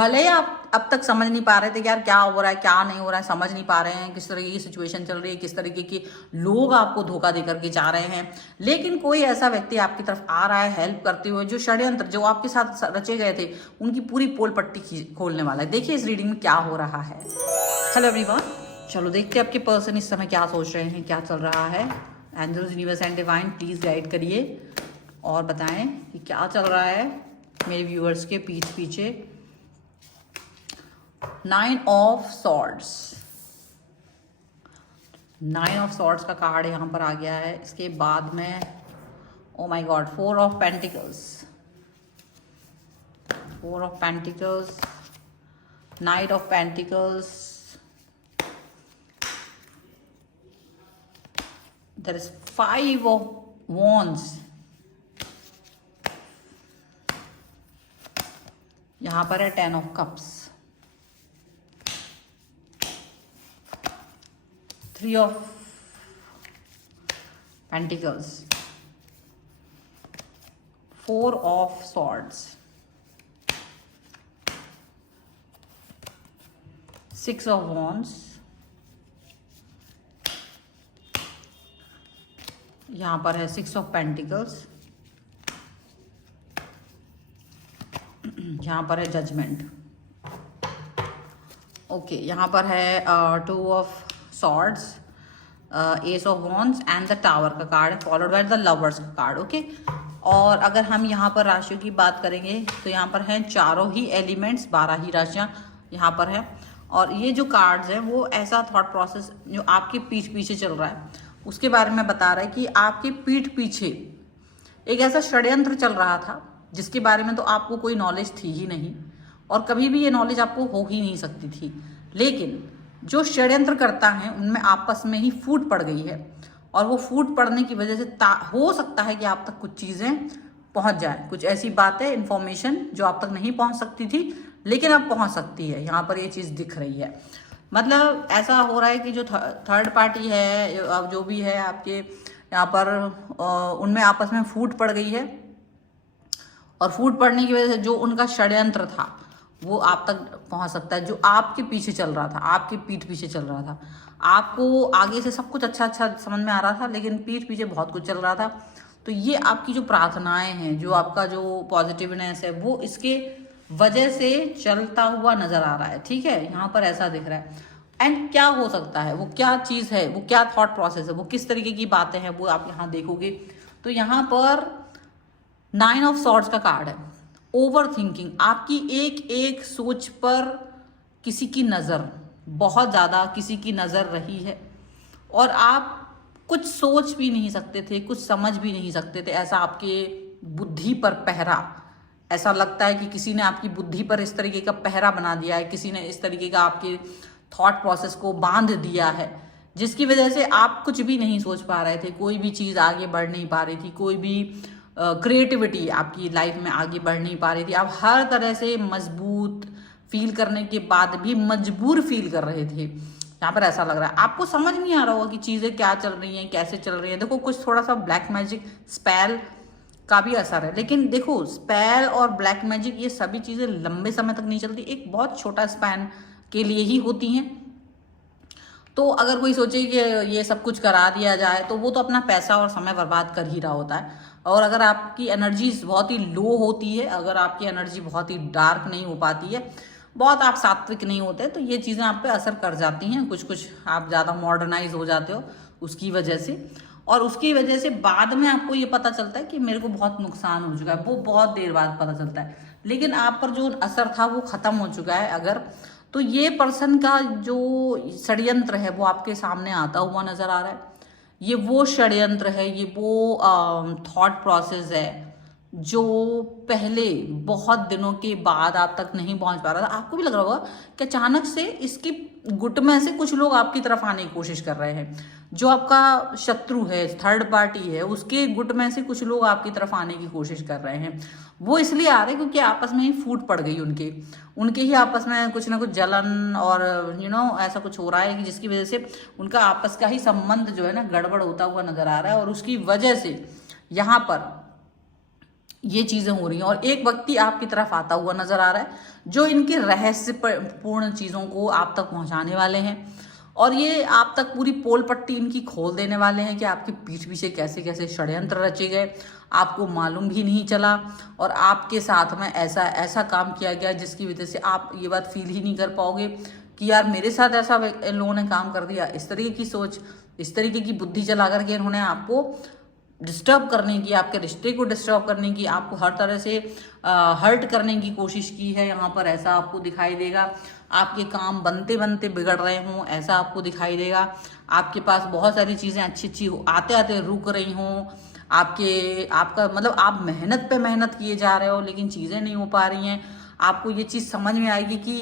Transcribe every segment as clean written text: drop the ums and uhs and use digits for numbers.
भले ही आप अब तक समझ नहीं पा रहे थे कि यार क्या हो रहा है क्या नहीं हो रहा है, समझ नहीं पा रहे हैं किस तरीके की सिचुएशन चल रही है, किस तरीके के लोग आपको धोखा दे करके जा रहे हैं, लेकिन कोई ऐसा व्यक्ति आपकी तरफ आ रहा है हेल्प करते हुए, जो षड्यंत्र जो आपके साथ रचे गए थे उनकी पूरी पोल पट्टी खोलने वाला है। देखिए इस रीडिंग में क्या हो रहा है। हेलो एवरीवन, चलो देखते हैं आपके पर्सन इस समय क्या सोच रहे हैं, क्या चल रहा है। Angels, universe and divine please guide करिए और बताएं कि क्या चल रहा है मेरे व्यूअर्स के पीछे। 9 ऑफ सॉर्ड्स, 9 ऑफ सॉर्ड्स का कार्ड यहाँ पर आ गया है। इसके बाद में oh my god 4 of pentacles, 4 of pentacles, knight of pentacles, there is 5 of wands, यहाँ पर है 10 of cups, 3 of pentacles, 4 of swords, 6 of wands, यहाँ पर है 6 of pentacles, यहाँ पर है जजमेंट। ओके, यहाँ पर है 2 of swords, S of wands and the tower का कार्ड है, फॉलोड बाय द लवर्स का कार्ड। ओके, और अगर हम यहाँ पर राशियों की बात करेंगे तो यहाँ पर हैं चारों ही एलिमेंट्स, 12 ही राशियाँ यहाँ पर है। और ये जो कार्ड्स हैं वो ऐसा थॉट प्रोसेस जो आपके पीठ पीछे चल रहा है उसके बारे में बता रहा है कि आपके पीठ पीछे एक ऐसा षड्यंत्र चल रहा था जिसके बारे में तो आपको कोई नॉलेज थी ही नहीं और कभी भी ये नॉलेज आपको हो ही नहीं सकती थी, लेकिन जो षड्यंत्र करता है उनमें आपस में ही फूट पड़ गई है और वो फूट पड़ने की वजह से हो सकता है कि आप तक कुछ चीज़ें पहुंच जाए, कुछ ऐसी बातें, इंफॉर्मेशन जो आप तक नहीं पहुंच सकती थी लेकिन अब पहुंच सकती है। यहाँ पर ये चीज़ दिख रही है, मतलब ऐसा हो रहा है कि जो थर्ड पार्टी है, जो भी है आपके यहाँ पर, उनमें आपस में फूट पड़ गई है और फूट पड़ने की वजह से जो उनका षड्यंत्र था वो आप तक पहुंच सकता है। जो आपके पीछे चल रहा था, आपके पीठ पीछे चल रहा था, आपको आगे से सब कुछ अच्छा अच्छा समझ में आ रहा था लेकिन पीठ पीछे बहुत कुछ चल रहा था। तो ये आपकी जो प्रार्थनाएं हैं, जो आपका जो पॉजिटिवनेस है, वो इसके वजह से चलता हुआ नजर आ रहा है। ठीक है, यहाँ पर ऐसा दिख रहा है। एंड क्या हो सकता है, वो क्या चीज़ है, वो क्या थॉट प्रोसेस है, वो किस तरीके की बातें हैं, वो आप यहाँ देखोगे तो यहाँ पर 9 ऑफ सॉर्ड्स का कार्ड है। ओवर थिंकिंग, आपकी एक एक सोच पर किसी की नज़र, बहुत ज़्यादा किसी की नज़र रही है और आप कुछ सोच भी नहीं सकते थे, कुछ समझ भी नहीं सकते थे। ऐसा आपके बुद्धि पर पहरा, ऐसा लगता है कि किसी ने आपकी बुद्धि पर इस तरीके का पहरा बना दिया है, किसी ने इस तरीके का आपके थॉट प्रोसेस को बांध दिया है जिसकी वजह से आप कुछ भी नहीं सोच पा रहे थे, कोई भी चीज़ आगे बढ़ नहीं पा रही थी, कोई भी क्रिएटिविटी आपकी लाइफ में आगे बढ़ नहीं पा रही थी। आप हर तरह से मजबूत फील करने के बाद भी मजबूर फील कर रहे थे। यहाँ पर ऐसा लग रहा है आपको समझ नहीं आ रहा होगा कि चीज़ें क्या चल रही हैं, कैसे चल रही हैं। देखो कुछ थोड़ा सा ब्लैक मैजिक, स्पेल का भी असर है, लेकिन देखो स्पेल और ब्लैक मैजिक ये सभी चीज़ें लंबे समय तक नहीं चलती, एक बहुत छोटा स्पैन के लिए ही होती हैं। तो अगर कोई सोचे कि ये सब कुछ करा दिया जाए तो वो तो अपना पैसा और समय बर्बाद कर ही रहा होता है। और अगर आपकी एनर्जी बहुत ही लो होती है, अगर आपकी एनर्जी बहुत ही डार्क नहीं हो पाती है, बहुत आप सात्विक नहीं होते, तो ये चीज़ें आप पे असर कर जाती हैं। कुछ कुछ आप ज़्यादा मॉडर्नाइज हो जाते हो उसकी वजह से, और उसकी वजह से बाद में आपको ये पता चलता है कि मेरे को बहुत नुकसान हो चुका है, वो बहुत देर बाद पता चलता है, लेकिन आप पर जो असर था वो ख़त्म हो चुका है। अगर तो ये पर्सन का जो षड्यंत्र है वो आपके सामने आता हुआ नजर आ रहा है। ये वो षड्यंत्र है, ये वो थॉट प्रोसेस है जो पहले बहुत दिनों के बाद आप तक नहीं पहुंच पा रहा था। आपको भी लग रहा होगा कि अचानक से इसकी गुट में से कुछ लोग आपकी तरफ आने की कोशिश कर रहे हैं। जो आपका शत्रु है, थर्ड पार्टी है, उसके गुट में से कुछ लोग आपकी तरफ आने की कोशिश कर रहे हैं। वो इसलिए आ रहे हैं क्योंकि आपस में ही फूट पड़ गई उनके ही आपस में कुछ ना कुछ जलन और ऐसा कुछ हो रहा है कि जिसकी वजह से उनका आपस का ही संबंध जो है ना गड़बड़ होता हुआ नजर आ रहा है। और उसकी वजह से यहाँ पर ये चीजें हो रही हैं। और एक व्यक्ति आपकी तरफ आता हुआ नजर आ रहा है जो इनके रहस्यपूर्ण चीजों को आप तक पहुंचाने वाले हैं, और ये आप तक पूरी पोल पट्टी इनकी खोल देने वाले हैं कि आपकी पीठ पीछे कैसे कैसे षड्यंत्र रचे गए, आपको मालूम भी नहीं चला, और आपके साथ में ऐसा ऐसा काम किया गया जिसकी वजह से आप ये बात फील ही नहीं कर पाओगे कि यार मेरे साथ ऐसा इन लोगों ने काम कर दिया। इस तरीके की सोच, इस तरीके की बुद्धि चला करके इन्होंने आपको डिस्टर्ब करने की, आपके रिश्ते को डिस्टर्ब करने की, आपको हर तरह से हर्ट करने की कोशिश की है। यहाँ पर ऐसा आपको दिखाई देगा। आपके काम बनते बनते बिगड़ रहे हों, ऐसा आपको दिखाई देगा। आपके पास बहुत सारी चीज़ें अच्छी अच्छी आते आते रुक रही हों, आपका मतलब आप मेहनत पे मेहनत किए जा रहे हो लेकिन चीज़ें नहीं हो पा रही हैं। आपको ये चीज़ समझ में आएगी कि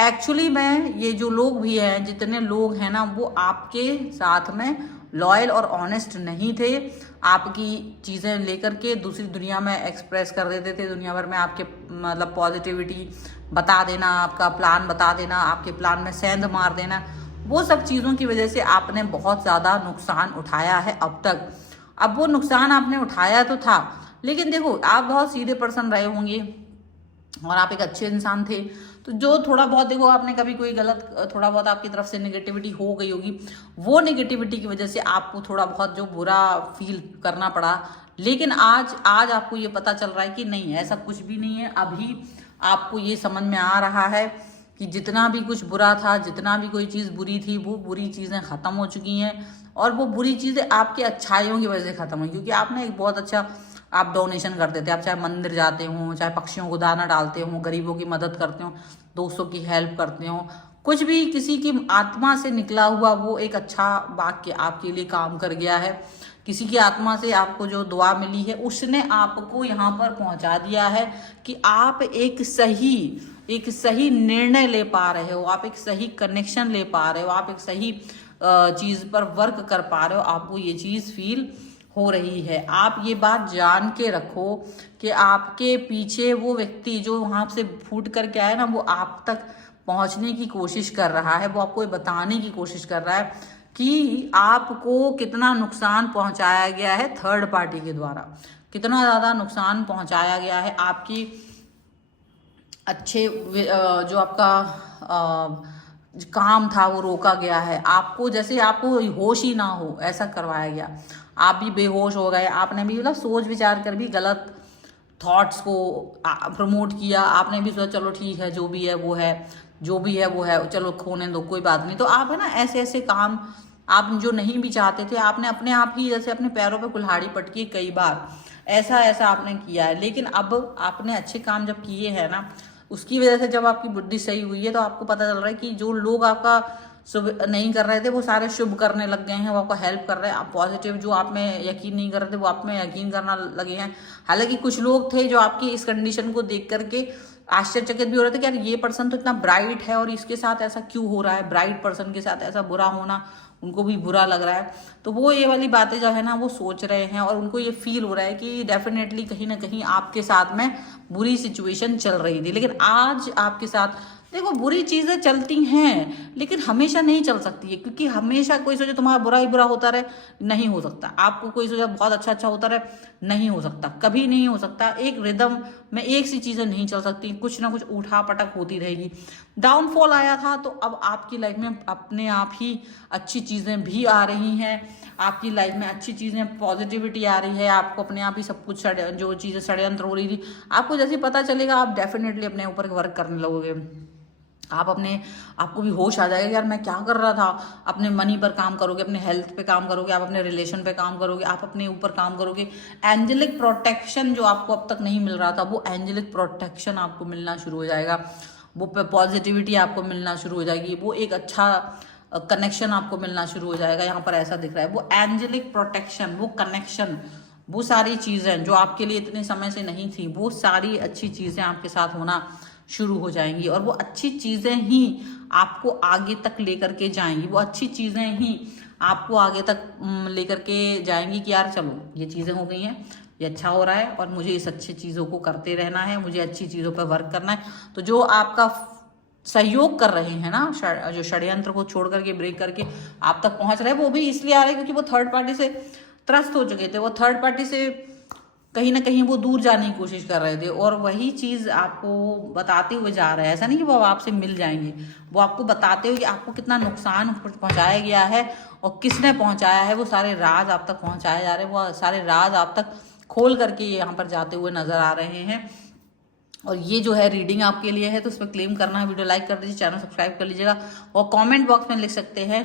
एक्चुअली में ये जो लोग भी हैं, जितने लोग हैं ना, वो आपके साथ में लॉयल और ऑनेस्ट नहीं थे। आपकी चीज़ें लेकर के दूसरी दुनिया में एक्सप्रेस कर देते थे, दुनिया भर में आपके मतलब पॉजिटिविटी बता देना, आपका प्लान बता देना, आपके प्लान में सेंध मार देना। वो सब चीज़ों की वजह से आपने बहुत ज़्यादा नुकसान उठाया है अब तक। अब वो नुकसान आपने उठाया तो था, लेकिन देखो आप बहुत सीधे पर्सन रहे होंगे और आप एक अच्छे इंसान थे, तो जो थोड़ा बहुत देखो आपने कभी कोई गलत थोड़ा बहुत आपकी तरफ से नेगेटिविटी हो गई होगी, वो नेगेटिविटी की वजह से आपको थोड़ा बहुत जो बुरा फील करना पड़ा। लेकिन आज आपको ये पता चल रहा है कि नहीं, ऐसा कुछ भी नहीं है। अभी आपको ये समझ में आ रहा है कि जितना भी कुछ बुरा था, जितना भी कोई चीज़ बुरी थी, वो बुरी चीज़ें ख़त्म हो चुकी हैं, और वो बुरी चीज़ें आपके अच्छाइयों की वजह से ख़त्म हुई। क्योंकि आपने एक बहुत अच्छा आप डोनेशन करते थे, आप चाहे मंदिर जाते हो, चाहे पक्षियों को दाना डालते हो, गरीबों की मदद करते हो, दोस्तों की हेल्प करते हो, कुछ भी किसी की आत्मा से निकला हुआ वो एक अच्छा वाक्य आपके लिए काम कर गया है। किसी की आत्मा से आपको जो दुआ मिली है उसने आपको यहाँ पर पहुँचा दिया है कि आप एक सही निर्णय ले पा रहे हो, आप एक सही कनेक्शन ले पा रहे हो, आप एक सही चीज़ पर वर्क कर पा रहे हो। आपको ये चीज़ फील हो रही है। आप ये बात जान के रखो कि आपके पीछे वो व्यक्ति जो वहां से फूट करके आया ना, वो आप तक पहुंचने की कोशिश कर रहा है, वो आपको बताने की कोशिश कर रहा है कि आपको कितना नुकसान पहुंचाया गया है थर्ड पार्टी के द्वारा, कितना ज़्यादा नुकसान पहुंचाया गया है। आपकी अच्छे जो आपका काम था वो रोका गया है, आपको जैसे आपको होश ही ना हो ऐसा करवाया गया। आप भी बेहोश हो गए, आपने भी मतलब सोच विचार कर भी गलत थॉट्स को प्रमोट किया। आपने भी सोचा चलो ठीक है, जो भी है वो है, जो भी है वो है, चलो खोने दो, कोई बात नहीं। तो आप है ना ऐसे ऐसे काम आप जो नहीं भी चाहते थे, आपने अपने आप ही जैसे अपने पैरों पे कुल्हाड़ी पटकी कई बार, ऐसा ऐसा आपने किया है। लेकिन अब आपने अच्छे काम जब किए हैं ना, उसकी वजह से जब आपकी बुद्धि सही हुई है, तो आपको पता चल रहा है कि जो लोग आपका शुभ नहीं कर रहे थे वो सारे शुभ करने लग गए हैं, वो आपको हेल्प कर रहे हैं। आप पॉजिटिव जो आप में यकीन नहीं कर रहे थे वो आप में यकीन करना लगे हैं। हालांकि कुछ लोग थे जो आपकी इस कंडीशन को देख करके आश्चर्यचकित भी हो रहे थे कि यार ये पर्सन तो इतना ब्राइट है और इसके साथ ऐसा क्यों हो रहा है, ब्राइट पर्सन के साथ ऐसा बुरा होना उनको भी बुरा लग रहा है। तो वो ये वाली बातें जो है ना वो सोच रहे हैं, और उनको ये फील हो रहा है कि डेफिनेटली कहीं ना कहीं आपके साथ में बुरी सिचुएशन चल रही थी। लेकिन आज आपके साथ देखो बुरी चीजें चलती हैं लेकिन हमेशा नहीं चल सकती है, क्योंकि हमेशा कोई सोचे तुम्हारा बुरा ही बुरा होता रहे, नहीं हो सकता। आपको कोई सोचे बहुत अच्छा अच्छा होता रहे, नहीं हो सकता, कभी नहीं हो सकता। एक रिदम में एक सी चीजें नहीं चल सकती, कुछ ना कुछ उठा पटक होती रहेगी। डाउनफॉल आया था तो अब आपकी लाइफ में अपने आप ही अच्छी चीजें भी आ रही हैं, आपकी लाइफ में अच्छी चीजें पॉजिटिविटी आ रही है। आपको अपने आप ही सब कुछ जो चीजें षड्यंत्र हो रही थी, आपको जैसे पता चलेगा आप डेफिनेटली अपने ऊपर वर्क करने लगोगे। आपको भी होश आ जाएगा यार मैं क्या कर रहा था। अपने मनी पर काम करोगे, अपने हेल्थ पे काम करोगे, आप अपने रिलेशन पे काम करोगे, आप अपने ऊपर काम करोगे। एंजेलिक प्रोटेक्शन जो आपको अब तक नहीं मिल रहा था, वो एंजेलिक प्रोटेक्शन आपको मिलना शुरू हो जाएगा, वो पॉजिटिविटी आपको मिलना शुरू हो जाएगी, वो एक अच्छा कनेक्शन आपको मिलना शुरू हो जाएगा। यहाँ पर ऐसा दिख रहा है वो एंजेलिक प्रोटेक्शन, वो कनेक्शन, वो सारी चीज़ें जो आपके लिए इतने समय से नहीं थी, वो सारी अच्छी चीज़ें आपके साथ होना शुरू हो जाएंगी। और वो अच्छी चीज़ें ही आपको आगे तक लेकर के जाएंगी, वो अच्छी चीज़ें ही आपको आगे तक लेकर के जाएंगी कि यार चलो ये चीज़ें हो गई हैं, ये अच्छा हो रहा है और मुझे इस अच्छी चीज़ों को करते रहना है, मुझे अच्छी चीज़ों पर वर्क करना है। तो जो आपका सहयोग कर रहे हैं ना, जो षड्यंत्र को छोड़ करके ब्रेक करके आप तक पहुंच रहे हैं, वो भी इसलिए आ रहे हैं क्योंकि वो थर्ड पार्टी से त्रस्त हो चुके थे, वो थर्ड पार्टी से कहीं ना कहीं वो दूर जाने की कोशिश कर रहे थे, और वही चीज़ आपको बताते हुए जा रहे हैं। ऐसा नहीं कि वो आपसे मिल जाएंगे, वो आपको बताते हुए कि आपको कितना नुकसान पहुंचाया गया है और किसने पहुंचाया है, वो सारे राज आप तक पहुंचाए जा रहे हैं, वो सारे राज आप तक खोल करके यहाँ पर जाते हुए नजर आ रहे हैं। और ये जो है रीडिंग आपके लिए है, तो उस पर क्लेम करना है, वीडियो लाइक कर दीजिए, चैनल सब्सक्राइब कर लीजिएगा, और कमेंट बॉक्स में लिख सकते हैं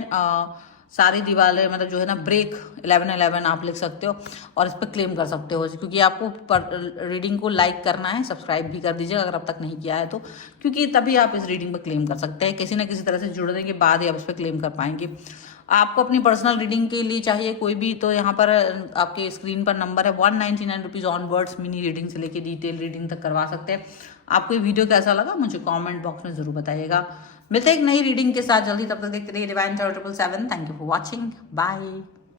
सारी दीवारें, मतलब जो है ना ब्रेक 1111 आप लिख सकते हो और इस पर क्लेम कर सकते हो, क्योंकि आपको रीडिंग को लाइक करना है, सब्सक्राइब भी कर दीजिएगा अगर अब तक नहीं किया है तो, क्योंकि तभी आप इस रीडिंग पर क्लेम कर सकते हैं। किसी ना किसी तरह से जुड़ने के बाद ही आप इस पर क्लेम कर पाएंगे। आपको अपनी पर्सनल रीडिंग के लिए चाहिए कोई भी, तो यहाँ पर आपके स्क्रीन पर नंबर है, 199 रुपीज़ ऑनवर्ड्स मिनी रीडिंग से लेके डिटेल रीडिंग तक करवा सकते हैं। आपको ये वीडियो कैसा लगा मुझे कमेंट बॉक्स में जरूर बताइएगा। मिलते हैं एक नई रीडिंग के साथ जल्दी, तब तक देखते रहिए divine tarot 777। Thank you for watching, bye.